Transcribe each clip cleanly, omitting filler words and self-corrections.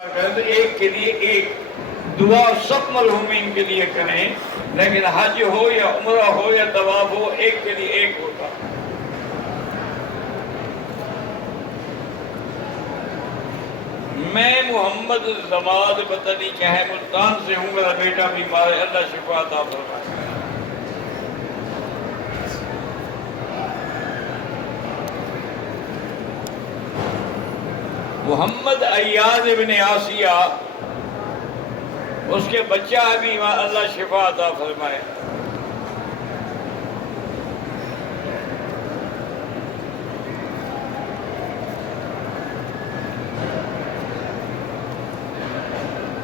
ایک کے لیے ایک دعا سب مرحومین کے لیے کریں، لیکن حج ہو یا عمرہ ہو یا طواف ہو، ایک کے لیے ایک ہوتا۔ میں محمد زماد پتہ نہیں کیا ہے، ملتان سے ہوں، میرا بیٹا بیمار ہے، اللہ شفا عطا فرمائے۔ محمد ایاز ابن آسیہ، اس کے بچہ بھی اللہ شفا عطا فرمائے۔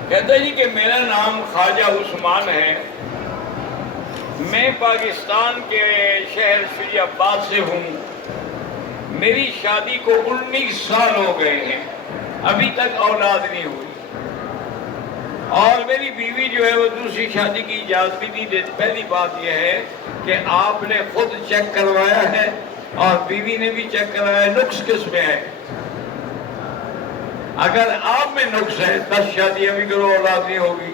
کہتا جی کہ میرا نام خواجہ عثمان ہے، میں پاکستان کے شہر فیض آباد سے ہوں، میری شادی کو 19 سال ہو گئے ہیں، ابھی تک اولاد نہیں ہوئی، اور میری بیوی جو ہے وہ دوسری شادی کی اجازت بھی نہیں دیتی۔ پہلی بات یہ ہے کہ آپ نے خود چیک کروایا ہے اور بیوی نے بھی چیک کروایا، نقص کس میں ہے؟ اگر آپ میں نقص ہے 10 شادیاں بھی کرو، اولاد نہیں ہوگی۔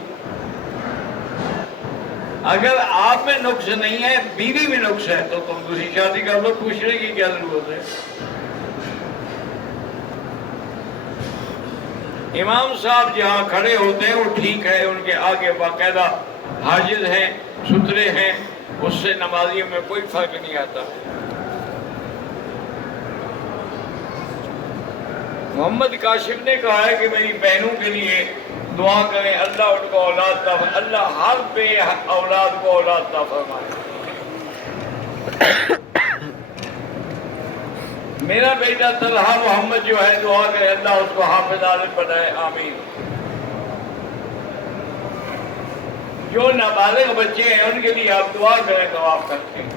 اگر آپ میں نقص نہیں ہے، بیوی میں نقص ہے، تو تم دوسری شادی کر لو، پوچھنے کی کیا ضرورت ہے؟ امام صاحب جہاں کھڑے ہوتے ہیں وہ ٹھیک ہے، ان کے آگے باقاعدہ حاجز ہیں، سترے ہیں، اس سے نمازیوں میں کوئی فرق نہیں آتا۔ محمد کاشف نے کہا ہے کہ میری بہنوں کے لیے دعا کریں، اللہ ان کو اولاد عطا فرمائے، اللہ ہر بے اولاد کو اولاد عطا فرمائے۔ میرا بیٹا طلحہ محمد جو ہے، دعا کرے اللہ اس کو حافظ عالم بنائے، آمین۔ جو نابالغ بچے ہیں ان کے لیے آپ دعا کریں طواف کر کے۔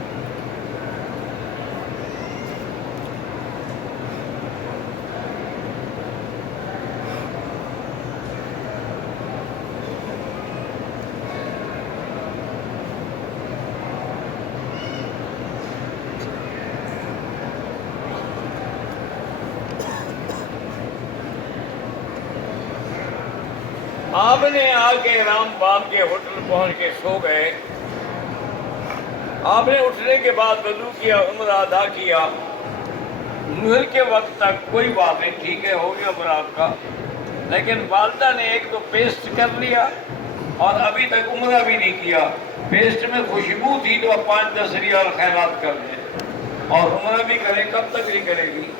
آپ نے آ کے احرام باندھ کے ہوٹل پہنچ کے سو گئے، آپ نے اٹھنے کے بعد وضو کیا، عمرہ ادا کیا، ظہر کے وقت تک کوئی بات نہیں، ٹھیک ہے، ہو گیا عمرہ آپ کا، لیکن والدہ نے ایک تو پیسٹ کر لیا اور ابھی تک عمرہ بھی نہیں کیا۔ پیسٹ میں خوشبو تھی تو اب 5-10 ریال خیرات کر دیں، اور عمرہ بھی کرے، کب تک نہیں کرے گی؟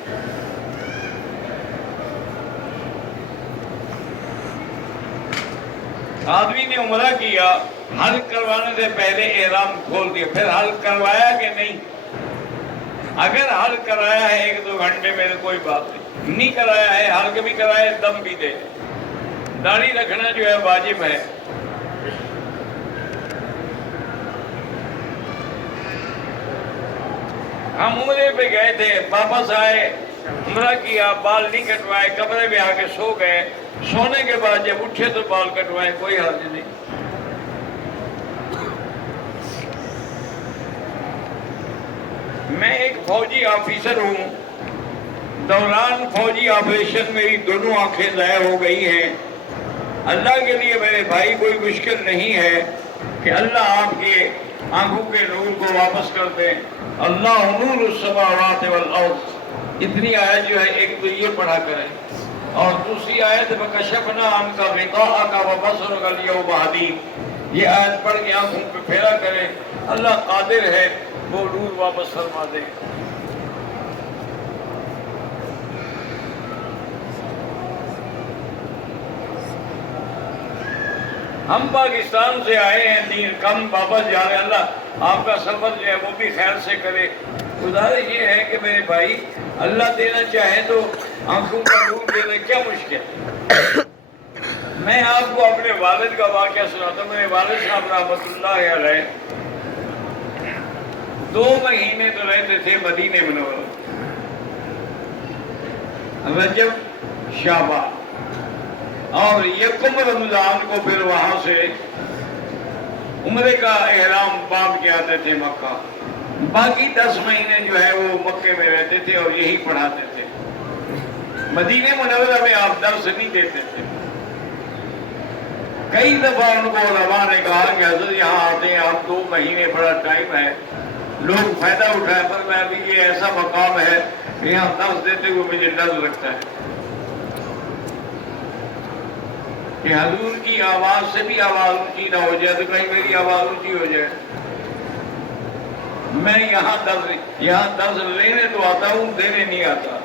آدمی نے عمرہ کیا، حل کروانے سے پہلے احرام کھول دیا، پھر حل کروایا کہ نہیں؟ اگر حل کرایا ہے 1-2 گھنٹے میں تو کوئی بات نہیں کرایا ہے، حل بھی کرایا، دم بھی دے۔ داڑھی رکھنا جو ہے واجب ہے۔ ہم عمرے پہ گئے تھے، واپس آئے، عمرہ کیا، بال نہیں کٹوائے، کمرے میں آ کے سو گئے، سونے کے بعد جب اٹھے تو بال کٹوائے، کوئی حرج نہیں۔ میں ایک فوجی آفیسر ہوں، دوران فوجی آپریشن میری دونوں آنکھیں ضائع ہو گئی ہیں۔ اللہ کے لیے میرے بھائی کوئی مشکل نہیں ہے کہ اللہ آپ کے آنکھوں کے نور کو واپس کر دیں۔ اللہ نور السماوات والارض، اتنی آیت جو ہے، ایک تو یہ پڑھا کریں، اور دوسری آیت وَكَشَفْنَا عَنْكَ غِطَاءَكَ وَبَصَرُكَ الْيَوْمَ حَدِيدٌ، یہ آیت پڑھ کے آنکھوں پہ پھیرا کریں، اللہ قادر ہے وہ نور واپس فرما دے۔ ہم پاکستان سے آئے ہیں، دین کم واپس جا رہے ہیں، اللہ آپ کا سفر جو ہے وہ بھی خیر سے کرے۔ گزارش یہ ہے کہ میرے بھائی، اللہ دینا چاہے تو آنکھوں کا نور دینا کیا مشکل۔ میں آپ کو اپنے والد کا واقعہ سناتا ہوں۔ میرے والد صاحب رحمۃ اللہ علیہ 2 مہینے تو رہتے تھے مدینہ منورہ، رجب شعبان، اور یکم رمضان کو پھر وہاں سے عمرے کا احرام باندھ کے آتے تھے مکہ۔ باقی 10 مہینے جو ہے وہ مکے میں رہتے تھے اور یہی پڑھاتے تھے۔ مدینہ منورہ میں آپ درس نہیں دیتے تھے. کئی دفعہ ان کو علماء نے کہا کہ حضرت یہاں آتے ہیں آپ 2 مہینے بڑا ٹائم ہے, لوگ فائدہ اٹھائیں, پر میں ابھی یہ ایسا مقام ہے کہ یہاں درس دیتے ہوئے مجھے ڈر لگتا ہے کہ حضور کی آواز سے بھی آواز اونچی نہ ہو جائے تو کہیں میری آواز اونچی ہو جائے. میں یہاں درس لینے تو آتا ہوں, دینے نہیں آتا.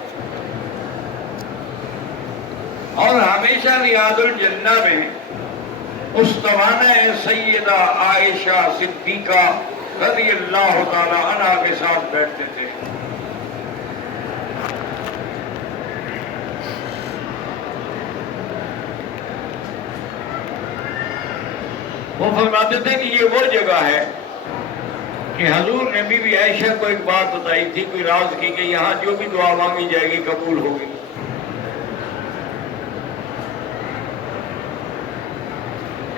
اور ہمیشہ ریاض الجنہ میں استوانہ سیدہ عائشہ صدیقہ رضی اللہ تعالی عنہا کے ساتھ بیٹھتے تھے. وہ فرماتے تھے کہ یہ وہ جگہ ہے کہ حضور نے بی بی عائشہ کو ایک بات بتائی تھی, کوئی راز کی, کہ یہاں جو بھی دعا مانگی جائے گی قبول ہوگی.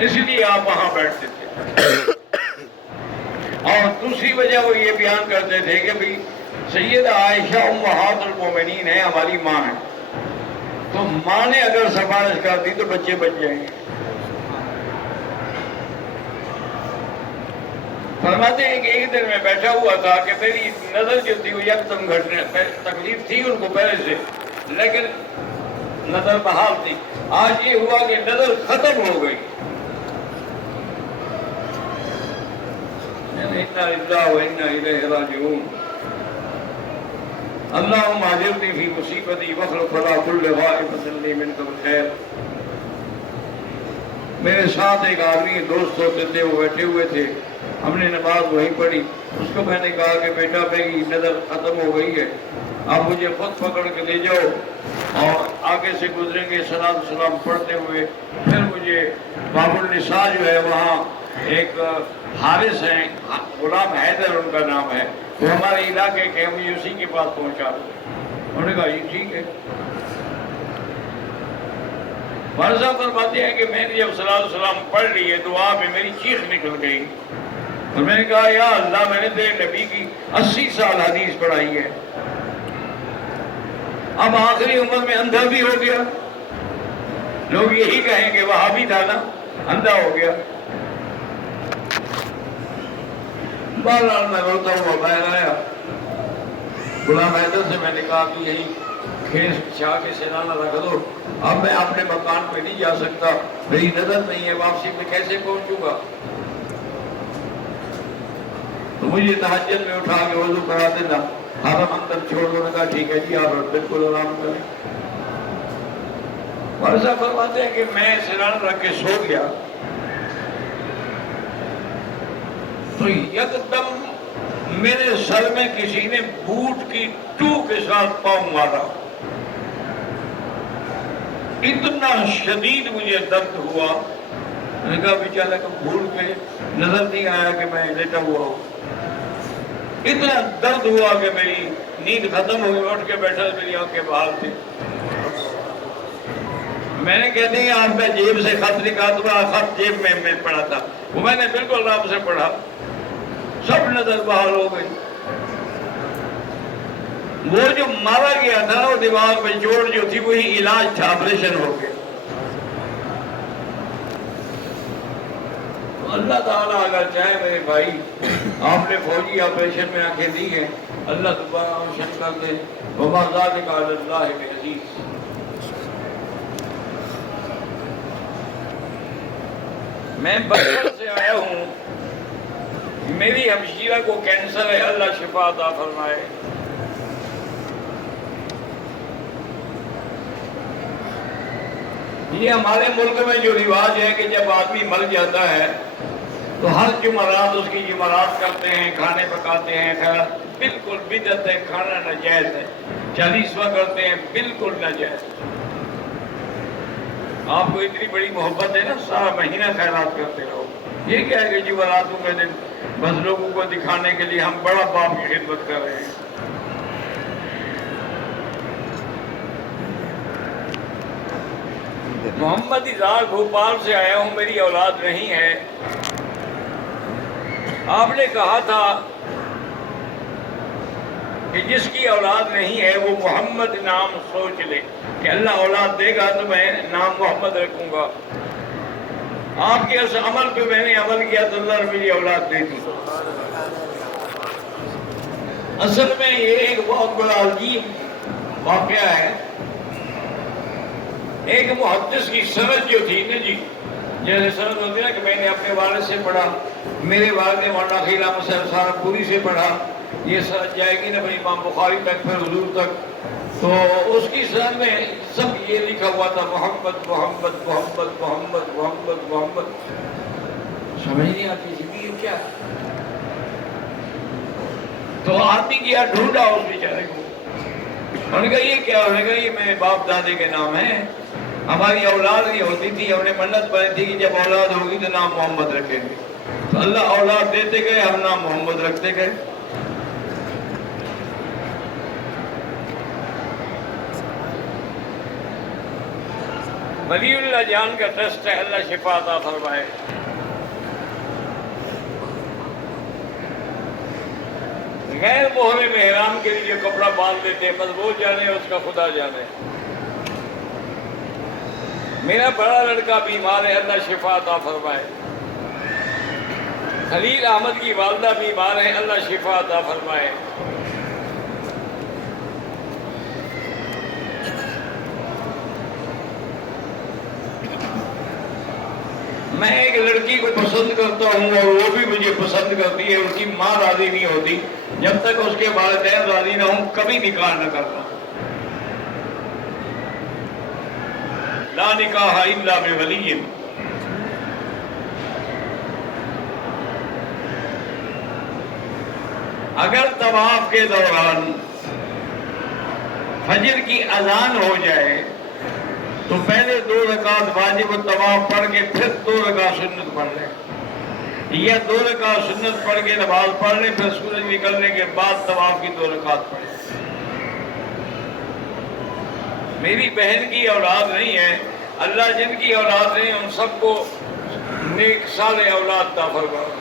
اس لیے آپ وہاں بیٹھتے تھے. اور دوسری وجہ وہ یہ بیان کرتے تھے کہ بھئی سیدہ عائشہ امہات المومنین ہے, ہماری ماں ہے, تو ماں نے اگر سفارش کر دی تو بچے بچ جائیں گے. فرماتے ہیں کہ ایک دن میں بیٹھا ہوا تھا کہ میری نظر جو تھی وہ یکدم گھٹنے, تکلیف تھی ان کو پہلے سے لیکن نظر بحال تھی. آج یہ ہوا کہ نظر ختم ہو گئی. اِنَّا لِلَّهِ وَإِنَّا إِلَيْهِ رَاجِعُونَ. اللهم اجرني في مصیبتی واخلف لنا كل غائبة لي منك بالخير. میرے ساتھ ایک آدمی دوست ہوتے تھے, وہ بیٹھے ہوئے تھے, ہم نے نماز وہیں پڑھی. اس کو میں نے کہا کہ بیٹا میری نظر ختم ہو گئی ہے, آپ مجھے خود پکڑ کے لے جاؤ اور آگے سے گزریں گے صلاۃ و سلام پڑھتے ہوئے. پھر مجھے باب النساء جو ہے وہاں ایک حارث ہیں, غلام حیدر ان کا نام ہے, وہ ہمارے علاقے کے, مجھے اسی کے پاس پہنچا دو. انہوں نے کہا یہ ٹھیک ہے. مرزا فرماتے ہیں کہ میں نے جب صلاۃ و سلام پڑھ لی ہے دعا میں میری چیخ نکل گئی اور میں نے کہا یا اللہ, میں نے تیرے نبی کی 80 سال حدیث پڑھائی ہے, اب آخری عمر میں اندھا بھی ہو گیا. لوگ یہی کہیں کہ وہابی تھا نا, اندھا ہو گیا. بہرحال میں روتا ہوا باہر آیا. غلام حیدر سے میں نے کہا کہ یہی کھیس بچھا کے سینانہ رکھ دو, اب میں اپنے مکان پہ نہیں جا سکتا, میری نظر نہیں ہے, واپسی میں کیسے پہنچوں گا. تو مجھے تہجد میں اٹھا کے وضو کرا دینا, حرم اندر چھوڑ دو. نے کہا ٹھیک ہے جی آپ بالکل آرام کریں. مرزا فرماتے ہیں کہ میں سینانہ رکھ کے سو گیا تو یکدم میرے سر میں کسی نے بوٹ کی ٹو کے ساتھ پاؤں مارا. اتنا شدید مجھے درد ہوا, میں نے کہا بیچارہ کہ بھول کے نظر نہیں آیا کہ میں لیٹا ہوا ہوں. اتنا درد ہوا کہ میری نیند ختم ہو گئی. اٹھ کے بیٹھا, میری آنکھیں بحال تھی. میں نے کہتے ہیں آپ میں جیب سے خط نکال دوں, خط جیب میں پڑھا تھا, وہ میں نے بالکل آرام سے پڑھا, سب نظر بحال ہو گئی. وہ جو مارا گیا تھا وہ دماغ میں چوٹ جو تھی وہی علاج تھا, آپریشن ہو گیا. اللہ تعالیٰ اگر چاہے میرے بھائی, آپ نے فوجی آپریشن میں آنکھیں دی ہیں, اللہ دوبارہ آپریشن کر دے. وما ذلک علی اللہ بعزیز. میں بچپن سے آیا ہوں, میری ہمشیرہ کو کینسر ہے, اللہ شفا عطا فرمائے. یہ ہمارے ملک میں جو رواج ہے کہ جب آدمی مر جاتا ہے تو ہر جمعرات اس کی جمعرات کرتے ہیں, کھانے پکاتے ہیں. خیر بالکل بدعت ہے, کھانا ناجائز ہے. 40واں کرتے ہیں, بالکل ناجائز. آپ کو اتنی بڑی محبت ہے نا, سارا مہینہ خیرات کرتے رہو. یہ کیا ہے کہ جمعراتوں کے دن بس لوگوں کو دکھانے کے لیے ہم بڑا باپ کی خدمت کر رہے ہیں. محمد اظہار بھوپال سے آیا ہوں, میری اولاد نہیں ہے. آپ نے کہا تھا کہ جس کی اولاد نہیں ہے وہ محمد نام سوچ لے کہ اللہ اولاد دے گا تو میں نام محمد رکھوں گا. آپ کے اس عمل پہ میں نے عمل کیا تو اللہ نے مجھے اولاد دے دی. اصل میں یہ ایک بہت بڑا عجیب واقعہ ہے. ایک محدث کی سند جو تھی نا جی، جیسے سند ہوتی ہے نا کہ میں نے اپنے والد سے پڑھا، میرے والد نے مولانا خلیل احمد صاحب سہارنپوری سے پڑھا، یہ سند جائے گی نا بھائی امام بخاری تک، پھر حضور تک. تو اس کی سند میں سب یہ لکھا ہوا تھا محمد محمد محمد محمد محمد محمد. سمجھ نہیں آتی تھی یہ کیا. تو آدمی کیا ڈھونڈا اس بیچارے کو. انہوں نے کہا یہ کیا؟ انہوں نے کہا یہ میرے باپ دادے کے نام ہیں، ہماری اولاد نہیں ہوتی تھی، ہم نے منت بنی تھی کہ جب اولاد ہوگی تو نام محمد رکھیں گے. تو اللہ اولاد دیتے گئے، ہم نام محمد رکھتے گئے. ولی اللہ جان کا ٹرسٹ ہے، اللہ شفا عطا فرمائے. غیر محرم احرام کے لیے جو کپڑا باندھ لیتے ہیں، بس وہ جانے اس کا خدا جانے. میرا بڑا لڑکا بیمار ہے، اللہ شفا عطا فرمائے. خلیل احمد کی والدہ بیمار ہے، اللہ شفا عطا فرمائے. میں ایک لڑکی کو پسند کرتا ہوں اور وہ بھی مجھے پسند کرتی ہے. اس کی ماں راضی نہیں ہوتی، جب تک اس کے والدین راضی نہ ہوں کبھی نکاح نہ کرنا. لا نکاح الا بولی. اگر طواف کے دوران فجر کی اذان ہو جائے تو پہلے 2 رکعت واجب الطواف پڑھ کے پھر 2 رکعت سنت پڑھ لیں، یا 2 رکعت سنت پڑھ کے نماز پڑھ لیں، پھر سورج نکلنے کے بعد طواف کی 2 رکعت پڑھیں. میری بہن کی اولاد نہیں ہے، اللہ جن کی اولاد نہیں ان سب کو نیک صالح اولاد عطا فرمائے.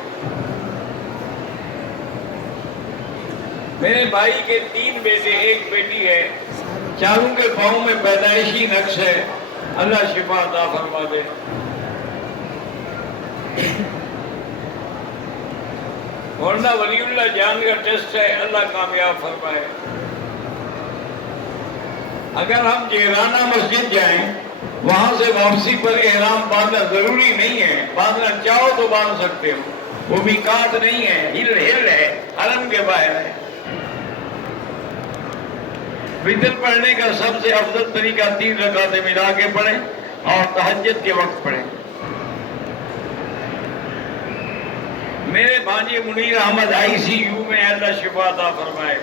میرے بھائی کے 3 بیٹے 1 بیٹی ہے، چاروں کے پاؤں میں پیدائشی نقص ہے، اللہ شفا عطا فرما دے. ورنہ ولی اللہ جان کا ٹیسٹ ہے، اللہ کامیاب فرمائے. اگر ہم جیرانہ مسجد جائیں، وہاں سے واپسی پر احرام باندھنا ضروری نہیں ہے، باندھنا چاہو تو باندھ سکتے ہو، وہ میقات نہیں ہے، ہل ہے، حرم کے باہر ہے. وتر پڑھنے کا سب سے افضل طریقہ 3 رکعتیں ملا کے پڑھیں اور تہجد کے وقت پڑھیں. میرے بھانجے منیر احمد ICU میں، اللہ شفا عطا فرمائے.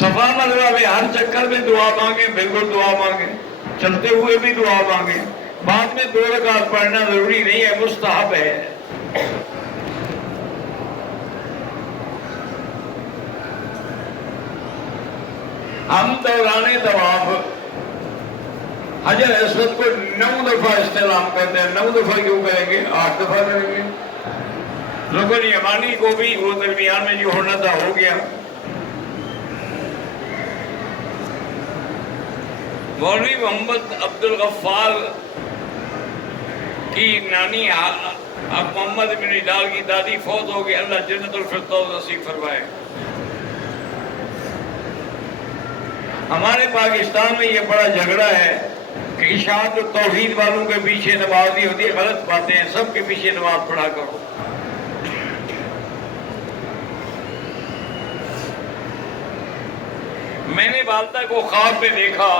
صفا مروا میں ہر چکر میں دعا مانگیں، بالکل دعا مانگیں، چلتے ہوئے بھی دعا مانگیں. بعد میں 2 رکعت پڑھنا ضروری نہیں ہے، مستحب ہے. ہم دوران طواف حجر اسود کو 9 دفعہ استعلام کرتے ہیں. 9 دفعہ کیوں کریں گے؟ 8 دفعہ کریں گے. رکن یمانی کو بھی وہ درمیان میں جو ہونا تھا ہو گیا. مولوی محمد عبد الغفار کی نانی اب محمد بن ہلال کی دادی فوت ہو گئی، اللہ جنت الفردوس نصیب فرمائے. ہمارے پاکستان میں یہ بڑا جھگڑا ہے کہ اشاعت توحید والوں کے پیچھے نماز نہیں ہوتی ہے. غلط باتیں ہیں، سب کے پیچھے نماز پڑھا کرو. میں نے والدہ کو خواب میں دیکھا،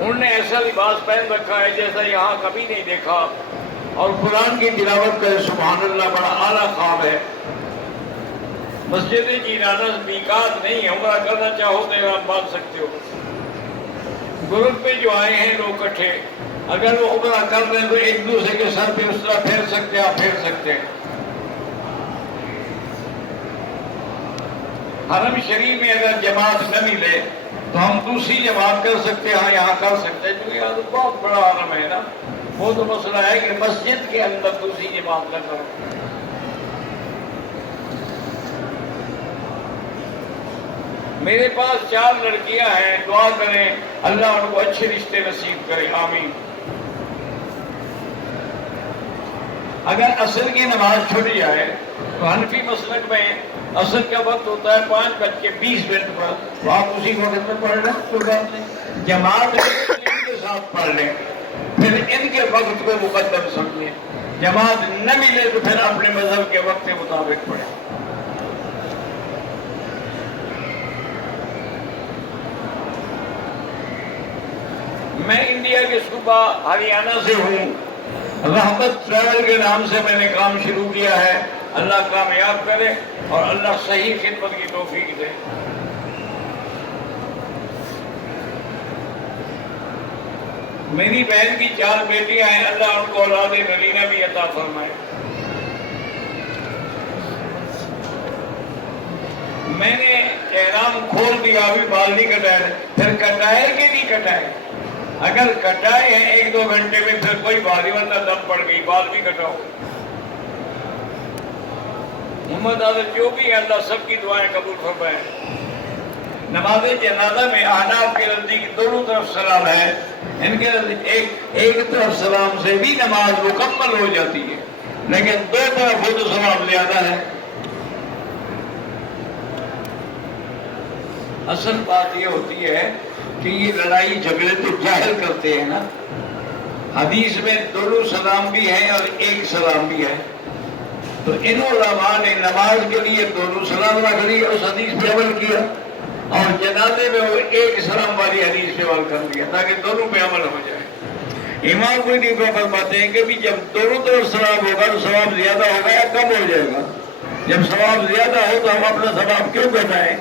انہوں نے ایسا لباس پہن رکھا ہے جیسا یہاں کبھی نہیں دیکھا، اور قرآن کی تلاوت کرے. سبحان اللہ، بڑا اعلیٰ خواب ہے. مسجد جیرانہ میقات نہیں ہے، عمرہ کرنا چاہو تو احرام باندھ سکتے ہو. گروپ میں جو آئے ہیں لوگ اکٹھے، اگر وہ عمرہ کر رہے ہیں تو ایک دوسرے کے سر پہ اس طرح پھیر سکتے ہیں، آپ پھیر سکتے ہیں. حرم شریف میں اگر جماعت نہ ملے تو ہم دوسری جماعت کر سکتے ہیں، یہاں کر سکتے ہیں، کیونکہ یہاں تو بہت بڑا حرم ہے نا. وہ تو مسئلہ ہے کہ مسجد کے اندر دوسری جماعت نہ کرو. میرے پاس 4 لڑکیاں ہیں، دعا کریں اللہ ان کو اچھے رشتے نصیب کرے، آمین۔ اگر عصر کی نماز چھوٹ جائے تو حنفی مسلک میں عصر کا وقت ہوتا ہے 5:20 پر، تو آپ اسی وقت میں پڑھ لیں، کوئی بات نہیں، جماعت ان کے ساتھ پڑھ لیں، پھر ان کے وقت کو مقدم سمجھیں، جماعت نہ ملے تو پھر اپنے مذہب کے وقت کے مطابق پڑھیں۔ میں انڈیا کے صوبہ ہریانہ سے ہوں، رحمت ٹریول کے نام سے میں نے کام شروع کیا ہے، اللہ کامیاب کرے اور اللہ صحیح خدمت کی توفیق دے۔ میری بہن کی 4 بیٹیاں ہیں، اللہ ان کو اولاد نرینہ بھی عطا فرمائے۔ میں نے احرام کھول دیا، ابھی بال نہیں کٹائے، پھر کٹائے کہ نہیں کٹائے؟ اگر کٹائے ہیں 1-2 گھنٹے میں پھر کوئی بات نہیں، ورنہ دم پڑ گئی، بال بھی کٹاؤ۔ محمد عادل جو بھی ہے اللہ سب کی دعائیں قبول فرمائے۔ نماز جنازہ میں احناف کے نزدیک دونوں طرف سلام ہے، ان کے نزدیک ایک طرف سلام سے بھی نماز مکمل ہو جاتی ہے، لیکن 2 طرف ہو تو سلام زیادہ ہے۔ اصل بات یہ ہوتی ہے کہ یہ لڑائی جھگڑے تو جاہل کرتے ہیں نا، حدیث میں دونوں سلام بھی ہیں اور ایک سلام بھی ہے، تو ان علماء نے نماز کے لیے دونوں سلام رکھ لیے، اس حدیث پہ عمل کیا، اور جنازے میں وہ ایک سلام والی حدیث پہ عمل کر دیا تاکہ دونوں پہ عمل ہو جائے۔ امام کوئی نہیں فرماتے ہیں کہ بھی جب دونوں طرف سلام ہوگا تو ثواب زیادہ ہوگا یا کم ہو جائے گا؟ جب ثواب زیادہ ہو تو ہم اپنا ثواب کیوں گھٹائیں؟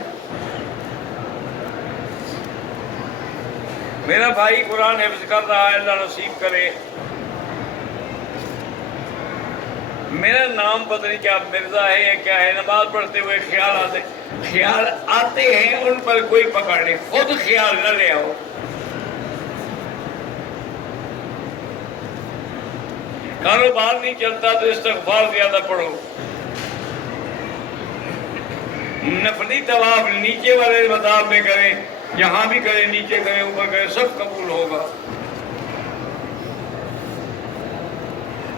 میرا بھائی قرآن حفظ کر رہا ہے، اللہ نصیب کرے۔ میرا نام پتہ نہیں کیا مرزا ہے یا کیا ہے، نماز پڑھتے ہوئے خیال آتے ہیں، ان پر کوئی پکڑ نہیں، خود خیال نہ لے آؤ۔ کاروبار نہیں چلتا تو استغفار زیادہ پڑھو، نفلی طواف نیچے والے مطاب میں کریں، یہاں بھی کریں، نیچے کریں، اوپر کریں، سب قبول ہوگا۔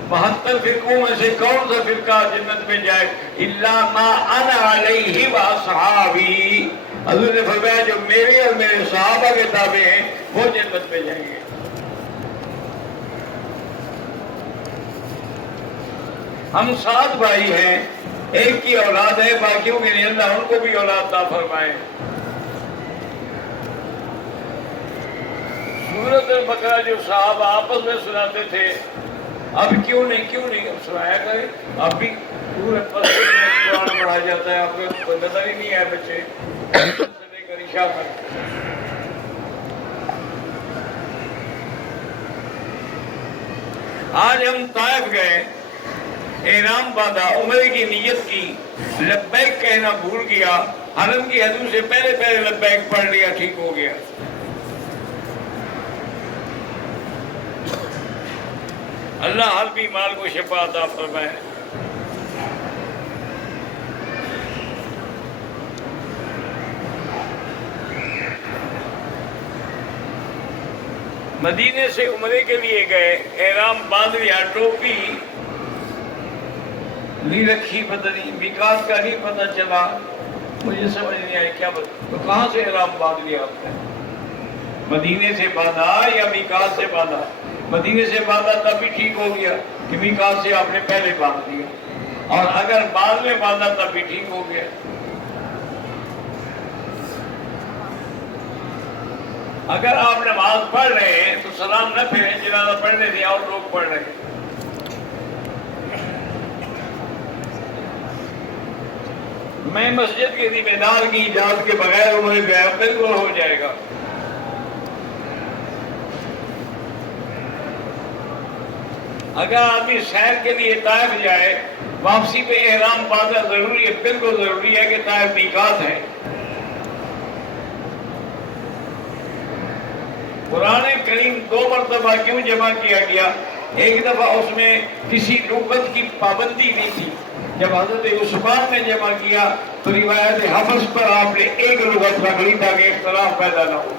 72 فرقوں میں سے کون سا فرقہ جنت میں جائے؟ الا ما انا علیہ واصحابی، حضور نے فرمایا جو میرے اور میرے صحابہ کے تابع ہیں وہ جنت میں جائیں گے۔ ہم 7 بھائی ہیں، ایک کی اولاد ہے، باقیوں کے لیے اللہ ان کو بھی اولاد عطا فرمائے۔ سورۃ البقرہ جو صحابہ آپس میں سناتے تھے، اب کیوں نہیں سنایا کرے؟ اب بھی پورے مسجد میں قرآن پڑھا جاتا ہے، آپ کو نظر ہی نہیں ہے بچے سے لے کر عشاء تک۔ آج ہم طائف گئے، احرام باندھا، عمرے کی نیت کی، لبیک کہنا بھول گیا، حرم کی حدود سے پہلے لبیک پڑھ لیا، ٹھیک ہو گیا۔ اللہ ہر بیمار کو شفا عطا فرمائے۔ مدینے سے عمرے کے لیے گئے، احرام باندھ لیا، ٹوپی نہیں رکھی، پتہ نہیں میقات کا نہیں پتہ چلا، مجھے سمجھ نہیں آئی کیا تو کہاں سے احرام باندھ لیا آپ نے؟ مدینے سے باندھا یا میقات سے باندھا؟ مدینے سے باندھا تب بھی ٹھیک ہو گیا کہ میقات سے آپ نے پہلے باندھ دیا، اور اگر بعد میں باندھا تب بھی ٹھیک ہو گیا۔ اگر آپ نماز پڑھ رہے ہیں تو سلام نہ پھیریں، جنازہ پڑھنے دیں، اور لوگ پڑھ رہے ہیں۔ میں مسجد کے ذمہ دار کی اجازت کے بغیر عمرے گیا، بالکل ہو جائے گا۔ اگر آدمی سیر کے لیے طائف جائے، واپسی پہ احرام باندھنا ضروری ہے، بالکل ضروری ہے کہ طائف میقات ہے۔ قرآن کریم 2 مرتبہ کیوں جمع کیا گیا؟ ایک دفعہ اس میں کسی لغت کی پابندی نہیں تھی، جب حضرت عثمان نے جمع کیا تو روایت حفظ پر آپ نے ایک لغت رکھ لی تاکہ اختلاف پیدا نہ ہو.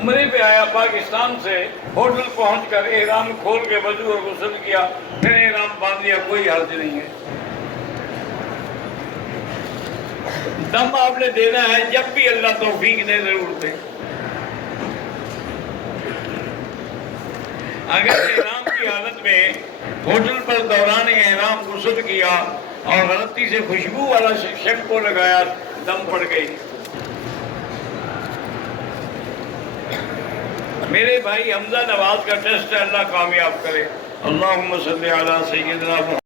عمرے پہ آیا پاکستان سے، ہوٹل پہنچ کر احرام کھول کے وضو اور غسل کیا، پھر احرام باندھ لیا، کوئی حرج نہیں ہے. دم آپ نے دینا ہے جب بھی اللہ توفیق دے، ضرور دے. اگر احرام کی حالت میں ہوٹل پر دوران احرام غسل کیا اور غلطی سے خوشبو والا شیمپو لگایا، دم پڑ گئی. میرے بھائی حمزہ نواز کا ٹیسٹ ہے، اللہ کامیاب کرے. اللہم صلی علی سیدنا محمد.